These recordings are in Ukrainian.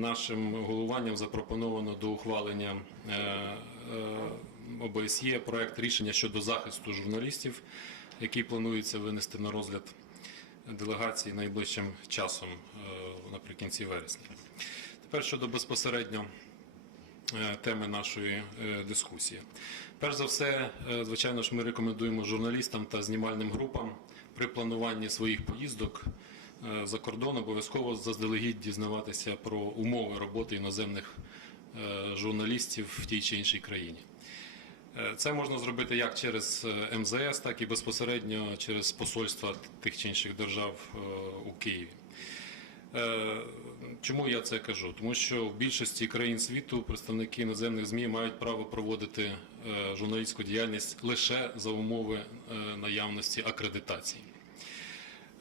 нашим головуванням запропоновано до ухвалення е, е, ОБСЄ проект рішення щодо захисту журналістів, який планується винести на розгляд делегації найближчим часом е, наприкінці вересня. Тепер щодо безпосередньо теми нашої дискусії. Перш за все, звичайно ж, ми рекомендуємо журналістам та знімальним групам при плануванні своїх поїздок за кордон обов'язково заздалегідь дізнаватися про умови роботи іноземних е, журналістів в тій чи іншій країні. Е, Це можна зробити як через е, МЗС, так і безпосередньо через посольства тих чи інших держав е, у Києві. Е, Чому я це кажу? Тому що в більшості країн світу представники іноземних ЗМІ мають право проводити е, журналістську діяльність лише за умови е, наявності акредитації.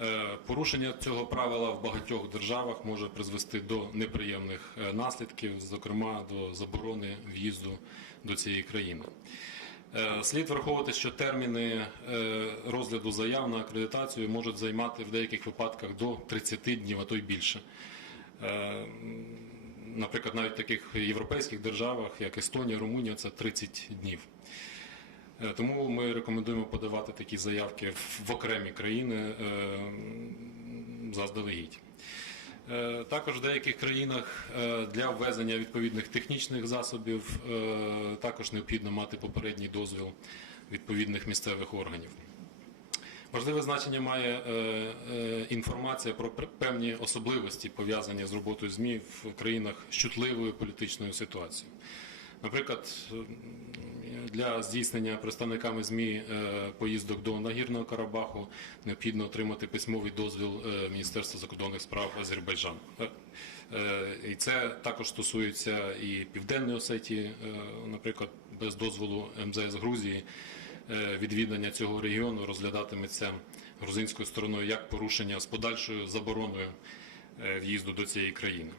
Е, Порушення цього правила в багатьох державах може призвести до неприємних е, наслідків, зокрема до заборони в'їзду до цієї країни. Е, Слід враховувати, що терміни розгляду заяв на акредитацію можуть займати в деяких випадках до 30 днів, а то й більше. Наприклад, навіть в таких європейських державах, як Естонія, Румунія, це 30 днів. Е, Тому ми рекомендуємо подавати такі заявки в- окремі країни е, заздалегідь. Е, Також в деяких країнах для ввезення відповідних технічних засобів також необхідно мати попередній дозвіл відповідних місцевих органів. Важливе значення має інформація про певні особливості, пов'язані з роботою ЗМІ в країнах з чутливою політичною ситуацією. Наприклад, для здійснення представниками ЗМІ е, поїздок до Нагірного Карабаху необхідно отримати письмовий дозвіл е, Міністерства закордонних справ Азербайджану. Е, І це також стосується і Південної Осетії, наприклад, без дозволу МЗС Грузії. Відвідання цього регіону розглядатиметься грузинською стороною як порушення з подальшою забороною в'їзду до цієї країни.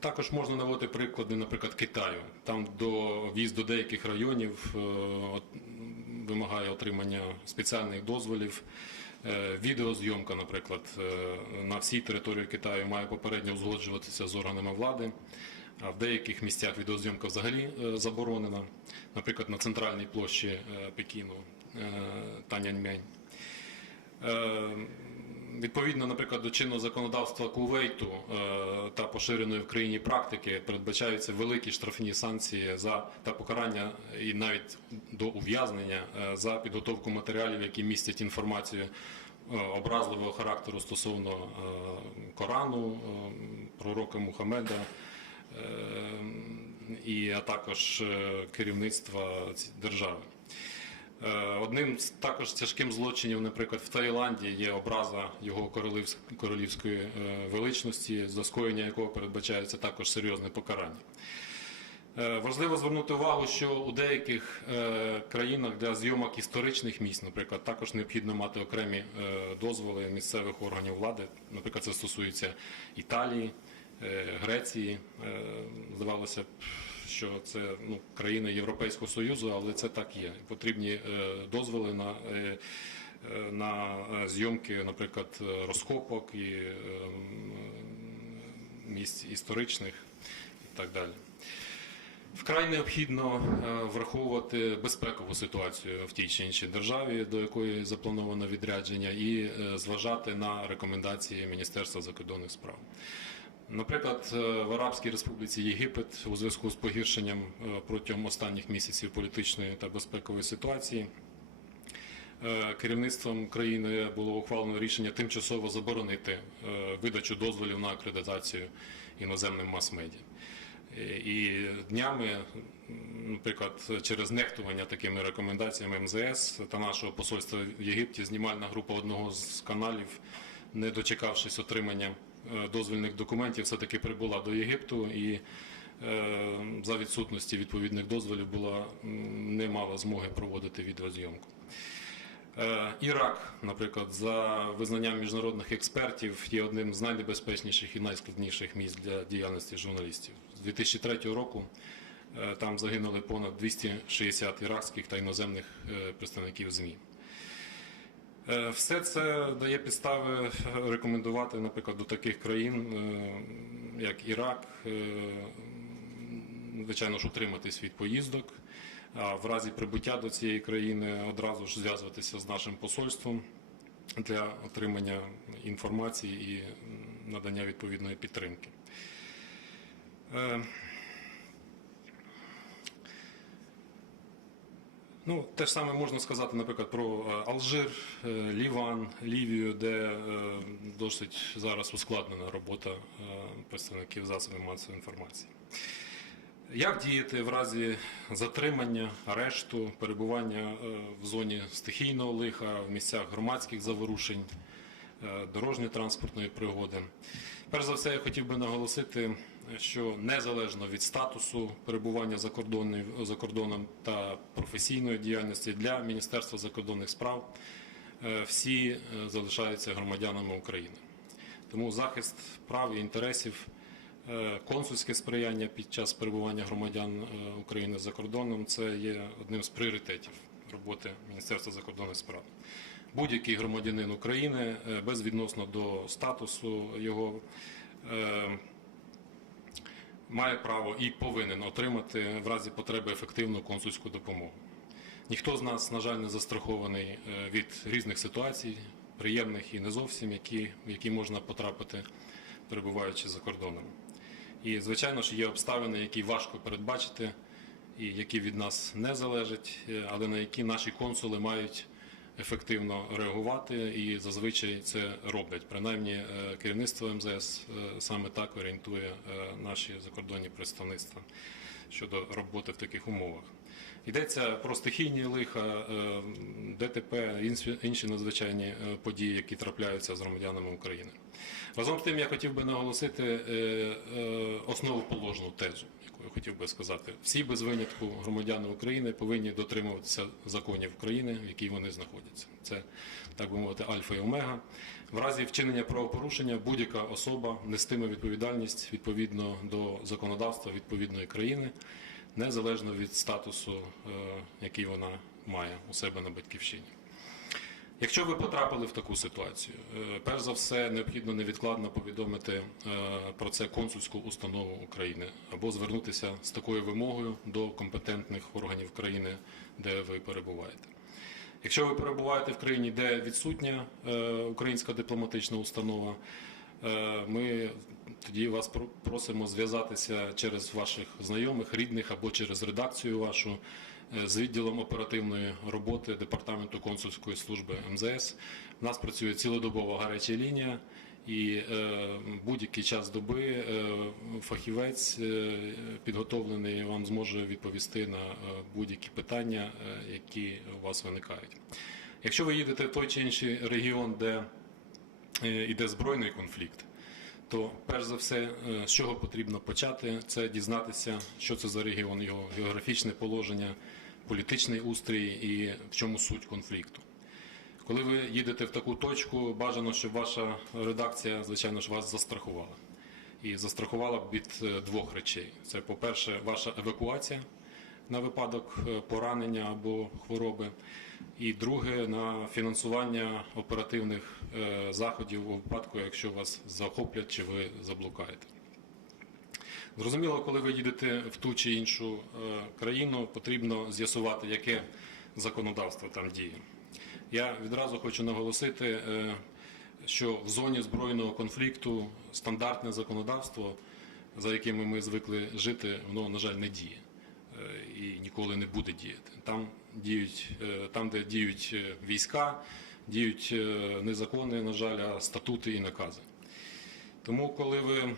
Також можна наводити приклади, наприклад, Китаю. Там до в'їзд до деяких районів е, вимагає отримання спеціальних дозволів. Е, Відеозйомка, наприклад, е, на всій території Китаю має попередньо узгоджуватися з органами влади. А в деяких місцях відеозйомка взагалі заборонена, наприклад, на центральній площі Пекіну Таняньмянь. Відповідно, наприклад, до чинного законодавства Кувейту е, та поширеної в країні практики передбачаються великі штрафні санкції за та покарання і навіть до ув'язнення е, за підготовку матеріалів, які містять інформацію е, образливого характеру стосовно Корану, пророка Мухаммеда і а також керівництва держави. Е, Одним з також тяжким злочинів, наприклад, в Таїланді є образа його королівської е, величності, за скоєння якого передбачається також серйозне покарання. Е, Важливо звернути увагу, що у деяких країнах для зйомок історичних місць, наприклад, також необхідно мати окремі дозволи місцевих органів влади. Наприклад, це стосується Італії, Греції. Здавалося б, що це ну, країни Європейського Союзу, але це так є. Потрібні е, дозволи на, е, е, на зйомки, наприклад, розкопок і місць історичних і так далі. Вкрай необхідно враховувати безпекову ситуацію в тій чи іншій державі, до якої заплановано відрядження, і зважати на рекомендації Міністерства закордонних справ. Наприклад, е, в Арабській Республіці Єгипет у зв'язку з погіршенням е, протягом останніх місяців політичної та безпекової ситуації е, керівництвом країни було ухвалено рішення тимчасово заборонити видачу дозволів на акредитацію іноземним мас-медіа. І днями, наприклад, через нехтування такими рекомендаціями МЗС та нашого посольства в Єгипті, знімальна група одного з каналів, не дочекавшись отримання дозвільних документів, все-таки прибула до Єгипту і е, за відсутності відповідних дозволів була не мала змоги проводити відеозйомку. Е, Ірак, наприклад, за визнанням міжнародних експертів, є одним з найнебезпечніших і найскладніших місць для діяльності журналістів. З 2003 року е, там загинули понад 260 іракських та іноземних е, представників ЗМІ. Е, Все це дає підстави рекомендувати, наприклад, до таких країн, е, як Ірак, е, звичайно ж, утриматись від поїздок, а в разі прибуття до цієї країни одразу ж зв'язуватися з нашим посольством для отримання інформації і надання відповідної підтримки. Ну, те ж саме можна сказати, наприклад, про е, Алжир, е, Ліван, Лівію, де е, досить зараз ускладнена робота представників засобів масової інформації. Як діяти в разі затримання, арешту, перебування в зоні стихійного лиха, в місцях громадських заворушень, дорожньо-транспортної пригоди? Перш за все, я хотів би наголосити, що незалежно від статусу перебування за, кордоном, за кордоном та професійної діяльності для Міністерства закордонних справ е, всі е, залишаються громадянами України. Тому захист прав і інтересів, е, консульське сприяння під час перебування громадян е, України за кордоном це є одним з пріоритетів роботи Міністерства закордонних справ. Будь-який громадянин України е, безвідносно до статусу його е, має право і повинен отримати в разі потреби ефективну консульську допомогу. Ніхто з нас, на жаль, не застрахований е, від різних ситуацій, приємних і не зовсім, які, в які можна потрапити, перебуваючи за кордоном. І, звичайно ж, є обставини, які важко передбачити, і які від нас не залежать, але на які наші консули мають ефективно реагувати і зазвичай це роблять. Принаймні, е, керівництво МЗС е, саме так орієнтує е, наші закордонні представництва щодо роботи в таких умовах. Йдеться про стихійні лиха, е, ДТП, інші- надзвичайні е, події, які трапляються з громадянами України. Разом з тим, я хотів би наголосити е, основоположну тезу, яку я хотів би сказати. Всі без винятку громадяни України повинні дотримуватися законів України, в якій вони знаходяться. Це так би мовити, альфа і омега. В разі вчинення правопорушення будь-яка особа нестиме відповідальність відповідно до законодавства відповідної країни, незалежно від статусу, е, який вона має у себе на батьківщині. Якщо ви потрапили в таку ситуацію, е, перш за все необхідно невідкладно повідомити е, про це консульську установу України або звернутися з такою вимогою до компетентних органів країни, де ви перебуваєте. Якщо ви перебуваєте в країні, де відсутня українська дипломатична установа, ми тоді вас просимо зв'язатися через ваших знайомих, рідних або через редакцію вашу е, з відділом оперативної роботи Департаменту консульської служби МЗС. У нас працює цілодобова гаряча лінія. І е, будь-який час доби е, фахівець е, підготовлений вам зможе відповісти на е, будь-які питання, е, які у вас виникають. Якщо ви їдете в той чи інший регіон, де е, йде збройний конфлікт, то перш за все, е, з чого потрібно почати, це дізнатися, що це за регіон, його географічне положення, політичний устрій і в чому суть конфлікту. Коли ви їдете в таку точку, бажано, щоб ваша редакція, звичайно ж, вас застрахувала. І застрахувала б від е, двох речей: це, по-перше, ваша евакуація на випадок е, поранення або хвороби, і друге на фінансування оперативних е, заходів у випадку, якщо вас захоплять чи ви заблукаєте. Зрозуміло, коли ви їдете в ту чи іншу е, країну, потрібно з'ясувати, яке законодавство там діє. Я відразу хочу наголосити, що в зоні збройного конфлікту стандартне законодавство, за якими ми звикли жити, воно, на жаль, не діє ніколи не буде діяти. Там діють, е, там, де діють е, війська, діють е, не закони, на жаль, а статути і накази. Тому, коли ви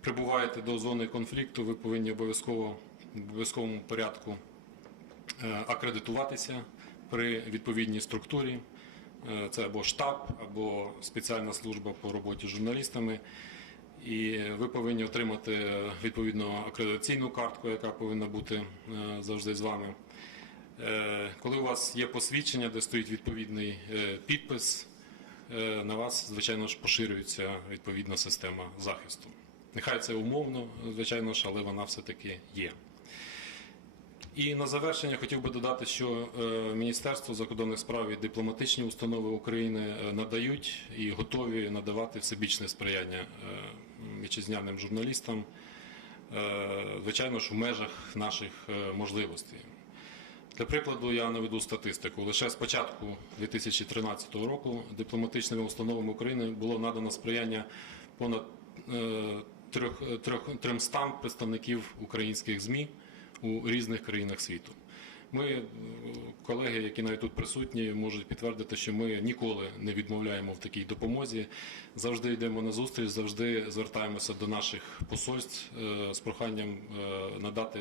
прибуваєте до зони конфлікту, ви повинні обов'язково в обов'язковому порядку акредитуватися при відповідній структурі. Це або штаб, або спеціальна служба по роботі з журналістами. І ви повинні отримати відповідну акредитаційну картку, яка повинна бути е, завжди з вами. Е, Коли у вас є посвідчення, де стоїть відповідний е, підпис, на вас, звичайно ж, поширюється відповідна система захисту. Нехай це умовно, звичайно ж, але вона все-таки є. І на завершення хотів би додати, що Міністерство закордонних справ і дипломатичні установи України надають і готові надавати всебічне сприяння вітчизняним журналістам, е, звичайно ж, в межах наших е, можливостей. Для прикладу я наведу статистику. Лише з початку 2013 року дипломатичними установами України було надано сприяння понад е, трьох, е, трьох, 300 представників українських ЗМІ у різних країнах світу. Ми, е, колеги, які навіть тут присутні, можуть підтвердити, що ми ніколи не відмовляємо в такій допомозі. Завжди йдемо на зустріч, завжди звертаємося до наших посольств е, з проханням е, надати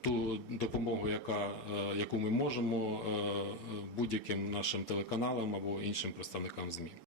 ту допомогу, яка, яку ми можемо будь-яким нашим телеканалам або іншим представникам ЗМІ.